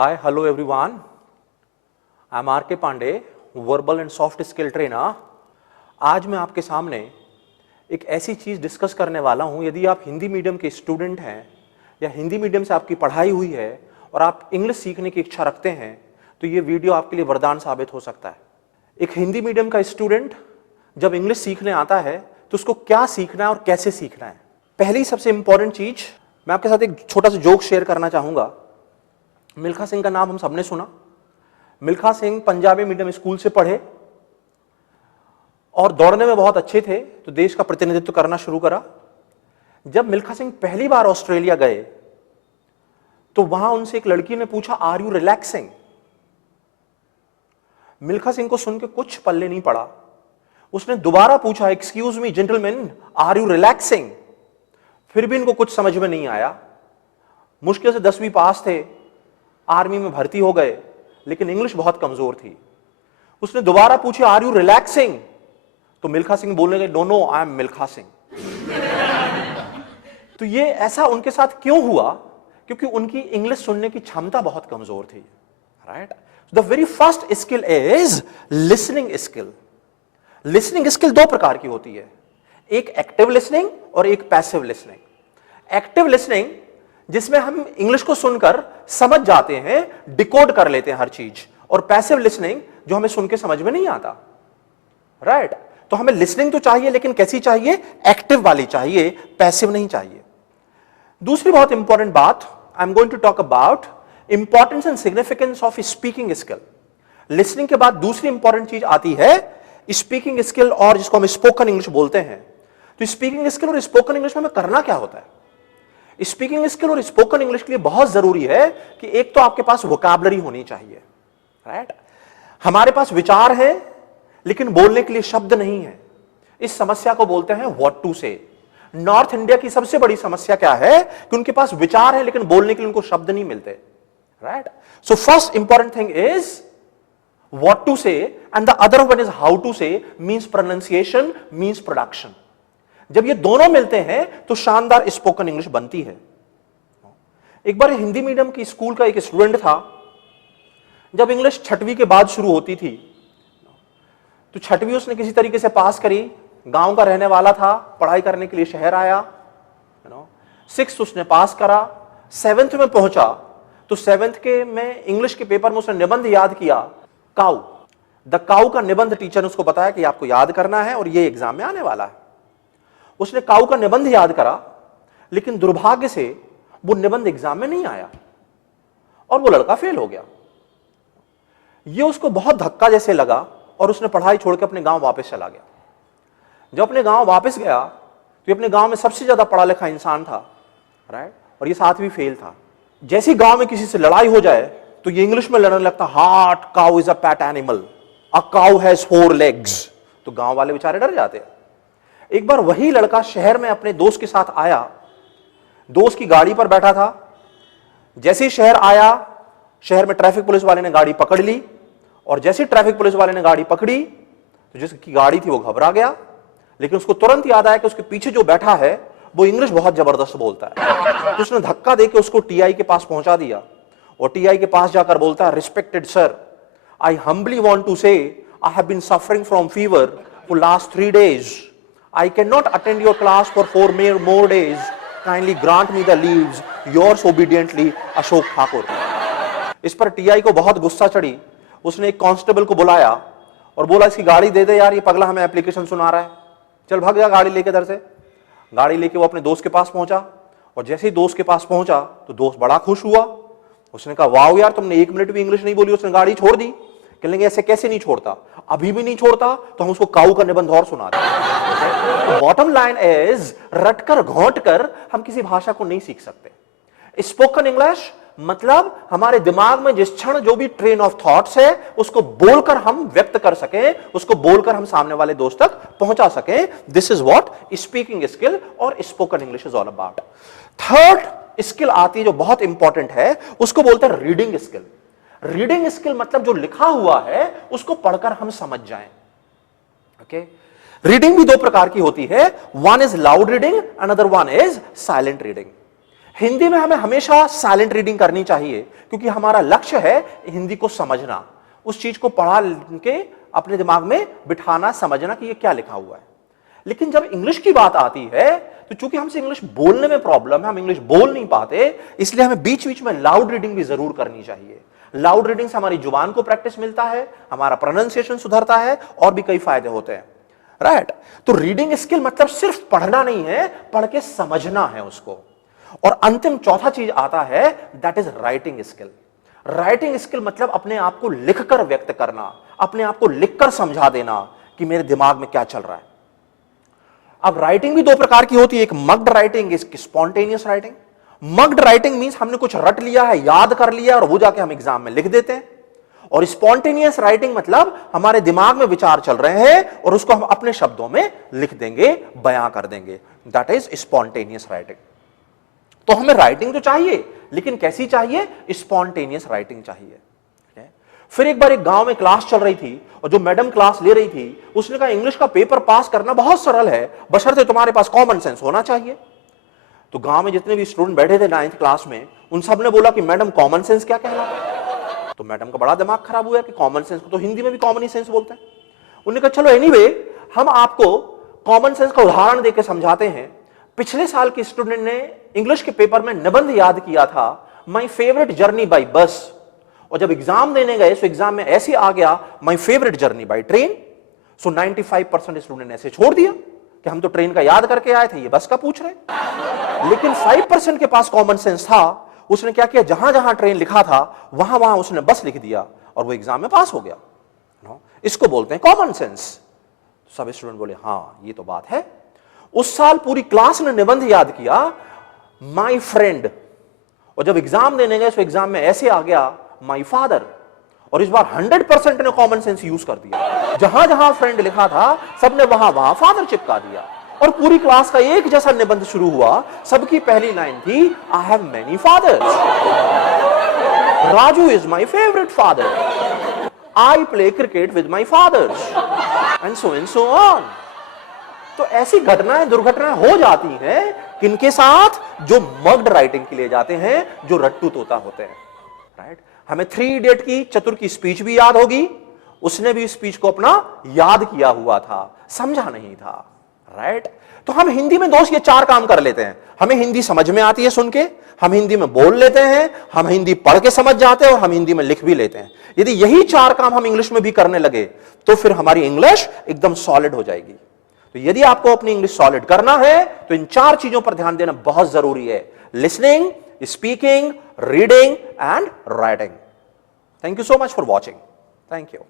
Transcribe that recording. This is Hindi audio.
Hi, hello everyone. I'm R.K. Pandey, verbal and soft skill trainer. आज मैं आपके सामने एक ऐसी चीज डिस्कस करने वाला हूं, यदि आप हिंदी मीडियम के स्टूडेंट हैं या हिंदी मीडियम से आपकी पढ़ाई हुई है और आप इंग्लिश सीखने की इच्छा रखते हैं तो ये वीडियो आपके लिए वरदान साबित हो सकता है। एक हिंदी मीडियम का स्टूडेंट जब इंग्लिश सीखने आता है तो उसको क्या सीखना है और कैसे सीखना है। पहली सबसे इंपॉर्टेंट चीज, मैं आपके साथ एक छोटा सा जोक शेयर करना चाहूंगा। मिल्खा सिंह का नाम हम सबने सुना। मिल्खा सिंह पंजाबी मीडियम स्कूल से पढ़े और दौड़ने में बहुत अच्छे थे, तो देश का प्रतिनिधित्व करना शुरू करा। जब मिल्खा सिंह पहली बार ऑस्ट्रेलिया गए तो वहां उनसे एक लड़की ने पूछा, are you relaxing? Milkha Singh को सुन के कुछ पल्ले नहीं पड़ा। उसने दोबारा पूछा, excuse me gentleman, are you relaxing? फिर भी इनको कुछ समझ में नहीं आया। मुश्किल से 10वीं पास थे, आर्मी में भर्ती हो गए, लेकिन इंग्लिश बहुत कमजोर थी। उसने दोबारा पूछा, आर यू रिलैक्सिंग? तो मिल्खा सिंह बोलने लगे, no no, I am Milkha Singh. तो ये ऐसा उनके साथ क्यों हुआ? क्योंकि उनकी इंग्लिश सुनने की क्षमता बहुत कमजोर थी। Right? The very first skill is listening skill. Listening skill दो प्रकार की होती है, एक एक्टिव लिसनिंग और एक पैसिव लिसनिंग। एक्टिव लिसनिंग जिसमें हम इंग्लिश को सुनकर समझ जाते हैं, डिकोड कर लेते हैं हर चीज, और पैसिव लिसनिंग जो हमें सुन के समझ में नहीं आता। राइट? तो हमें लिसनिंग तो चाहिए, लेकिन कैसी चाहिए? एक्टिव वाली चाहिए, पैसिव नहीं चाहिए। दूसरी बहुत इंपॉर्टेंट बात, I am going to talk about importance and significance of speaking skill. Listening के बाद दूसरी इंपॉर्टेंट चीज आती है स्पीकिंग स्किल, और जिसको हम स्पोकन इंग्लिश बोलते हैं। तो स्पीकिंग स्किल और स्पोकन इंग्लिश में हमें करना क्या होता है? स्पीकिंग स्किल और स्पोकन इंग्लिश के लिए बहुत जरूरी है कि एक तो आपके पास वोकैबुलरी होनी चाहिए। राइट? हमारे पास विचार है लेकिन बोलने के लिए शब्द नहीं है। इस समस्या को बोलते हैं व्हाट टू से। नॉर्थ इंडिया की सबसे बड़ी समस्या क्या है कि उनके पास विचार है लेकिन बोलने के लिए उनको शब्द नहीं मिलते। Right? So first important thing is what to say, and the other one is how to say, means pronunciation, means production. जब ये दोनों मिलते हैं तो शानदार स्पोकन इंग्लिश बनती है। एक बार हिंदी मीडियम की स्कूल का एक स्टूडेंट था। जब इंग्लिश 6वीं के बाद शुरू होती थी तो 6वीं उसने किसी तरीके से पास करी। गांव का रहने वाला था, पढ़ाई करने के लिए शहर आया। 6th उसने पास करा। 7th में पहुंचा तो 7th के में इंग्लिश के पेपर में उसने निबंध याद किया, काऊ। द काऊ का निबंध टीचर ने उसको बताया कि आपको याद करना है और ये एग्जाम में आने वाला है। उसने काऊ का निबंध याद करा, लेकिन दुर्भाग्य से वो निबंध एग्जाम में नहीं आया और वो लड़का फेल हो गया। ये उसको बहुत धक्का जैसे लगा और उसने पढ़ाई छोड़ के अपने गांव वापस चला गया। जब अपने गांव वापस गया तो अपने गांव में सबसे ज्यादा पढ़ा लिखा इंसान था। राइट? और ये साथ भी फेल था। जैसे गांव में किसी से लड़ाई हो जाए तो ये इंग्लिश में लड़ने लगता, heart cow is a PAT animal, a cow has 4 legs. तो गांव वाले बेचारे डर जाते हैं। एक बार वही लड़का शहर में अपने दोस्त के साथ आया। दोस्त की गाड़ी पर बैठा था। जैसे ही शहर आया, शहर में ट्रैफिक पुलिस वाले ने गाड़ी पकड़ ली, और जैसे ही ट्रैफिक पुलिस वाले ने गाड़ी पकड़ी तो जिसकी गाड़ी थी वो घबरा गया, लेकिन उसको तुरंत याद आया कि उसके पीछे जो बैठा है वो इंग्लिश बहुत जबरदस्त बोलता है। तो उसने धक्का देके उसको टीआई के पास पहुंचा दिया, और टीआई के पास जाकर बोलता है, respected sir, I humbly want to say I have been suffering from fever for last 3 days. I cannot attend your class for 4 more days. Kindly grant me the leaves. Yours obediently, Ashok Thakur. इस पर टीआई को बहुत गुस्सा चढ़ी। उसने एक कांस्टेबल को बुलाया और बोला, इसकी गाड़ी दे दे यार, ये पगला हमें एप्लीकेशन सुना रहा है, चल भाग जा गाड़ी लेके इधर से। गाड़ी लेके वो अपने दोस्त के पास पहुंचा, और जैसे ही दोस्त के पास पहुंचा तो दोस्त बड़ा खुश हुआ। उसने कहा, वाओ यार, तुमने 1 मिनट भी इंग्लिश नहीं बोली। उसने गाड़ी छोड़ दी। कहेंगे ऐसे कैसे नहीं छोड़ता? अभी भी नहीं छोड़ता तो हम उसको काऊ का निबंध और सुना दें। बॉटम लाइन इज, रटकर घोंट कर हम किसी भाषा को नहीं सीख सकते। स्पोकन इंग्लिश मतलब हमारे दिमाग में जिस क्षण जो भी ट्रेन ऑफ थॉट्स है उसको बोलकर हम व्यक्त कर सकें, उसको बोलकर हम सामने वाले दोस्त तक पहुंचा सकें। This is what speaking skill और spoken English is all about. Third skill आती है जो बहुत इंपॉर्टेंट है, उसको बोलते हैं रीडिंग स्किल। रीडिंग स्किल मतलब जो लिखा हुआ है उसको पढ़कर हम समझ जाएं। ओके? रीडिंग भी 2 प्रकार की होती है, one is loud reading, another one is silent reading. Hindi में हमें हमेशा साइलेंट रीडिंग करनी चाहिए, क्योंकि हमारा लक्ष्य है हिंदी को समझना, उस चीज को पढ़ा के अपने दिमाग में बिठाना, समझना कि ये क्या लिखा हुआ है। लेकिन जब इंग्लिश की बात आती है तो चूंकि हमसे इंग्लिश बोलने में प्रॉब्लम है, हम इंग्लिश बोल नहीं पाते, इसलिए हमें बीच बीच में लाउड रीडिंग भी जरूर करनी चाहिए। लाउड रीडिंग से हमारी जुबान को प्रैक्टिस मिलता है, हमारा प्रोनाउंसिएशन सुधरता है और भी कई फायदे होते हैं, राइट। तो रीडिंग स्किल मतलब सिर्फ पढ़ना नहीं है, पढ़ के समझना है उसको। और अंतिम चौथा चीज आता है, that is writing skill. Writing skill मतलब अपने आप को लिखकर व्यक्त करना, अपने आप को लिखकर समझा देना कि मेरे दिमाग में क्या चल रहा है। अब राइटिंग भी दो प्रकार की होती है, एक मग्ड राइटिंग, एक spontaneous writing. Mugged writing means हमने कुछ रट लिया है, याद कर लिया और वो जाके हम एग्जाम में लिख देते हैं। और स्पॉन्टेनियस राइटिंग मतलब हमारे दिमाग में विचार चल रहे हैं और उसको हम अपने शब्दों में लिख देंगे, बयां कर देंगे, दैट इज स्पॉन्टेनियस राइटिंग। तो हमें राइटिंग तो चाहिए, लेकिन कैसी चाहिए? स्पॉन्टेनियस राइटिंग चाहिए। फिर एक बार एक गांव में क्लास चल रही थी और जो मैडम क्लास ले रही थी उसने कहा इंग्लिश का पेपर पास करना बहुत सरल है, बशर्ते तुम्हारे पास कॉमन सेंस होना चाहिए। तो गांव में जितने भी स्टूडेंट बैठे थे 9th क्लास में, उन सब ने बोला कि मैडम कॉमन सेंस क्या कहलाता है? तो मैडम का बड़ा दिमाग खराब हुआ कि कॉमन सेंस को तो हिंदी में भी कॉमन सेंस बोलते हैं। उन्होंने कहा चलो एनीवे, हम आपको कॉमन सेंस का उदाहरण देकर समझाते हैं। पिछले साल के स्टूडेंट ने इंग्लिश के पेपर में निबंध याद किया था, my favourite journey by bus, और जब एग्जाम देने गए तो एग्जाम में ऐसे आ गया my favourite journey by train. So 95% student ने ऐसे छोड़ दिया कि हम तो ट्रेन का याद करके आए थे, ये बस का पूछ रहे। लेकिन 5% के पास कॉमन सेंस था, उसने क्या किया, जहां जहां ट्रेन लिखा था वहां वहां उसने बस लिख दिया और वो एग्जाम में पास हो गया। इसको बोलते हैं कॉमन सेंस। सब स्टूडेंट बोले हां ये तो बात है। उस साल पूरी क्लास ने निबंध याद किया माई फ्रेंड, और जब एग्जाम देने गए तो एग्जाम में ऐसे आ गया माई फादर, और इस बार 100% ने कॉमन सेंस यूज कर दिया। जहां जहां फ्रेंड लिखा था सबने वहां वहां फादर चिपका दिया, और पूरी क्लास का एक जैसा निबंध शुरू हुआ। सबकी पहली लाइन थी I have many fathers, Raju is my favourite father, I play cricket with my fathers, and so on. तो ऐसी घटनाएं, दुर्घटनाएं हो जाती हैं किनके साथ? जो मग्ड राइटिंग के लिए जाते हैं, जो रट्टू तोता होते हैं, राइट। हमें 3 इडियट की, चतुर की स्पीच भी याद होगी, उसने भी स्पीच को अपना याद किया हुआ था, समझा नहीं था, राइट। तो हम हिंदी में दोस्त ये 4 काम कर लेते हैं। हमें हिंदी समझ में आती है सुन के, हम हिंदी में बोल लेते हैं, हम हिंदी पढ़ के समझ जाते हैं और हम हिंदी में लिख भी लेते हैं। यदि यही 4 काम हम इंग्लिश में भी करने लगे तो फिर हमारी इंग्लिश एकदम सॉलिड हो जाएगी। तो यदि आपको अपनी इंग्लिश सॉलिड करना है तो इन 4 चीजों पर ध्यान देना बहुत जरूरी है, listening, speaking, reading, and writing. Thank you so much for watching. Thank you.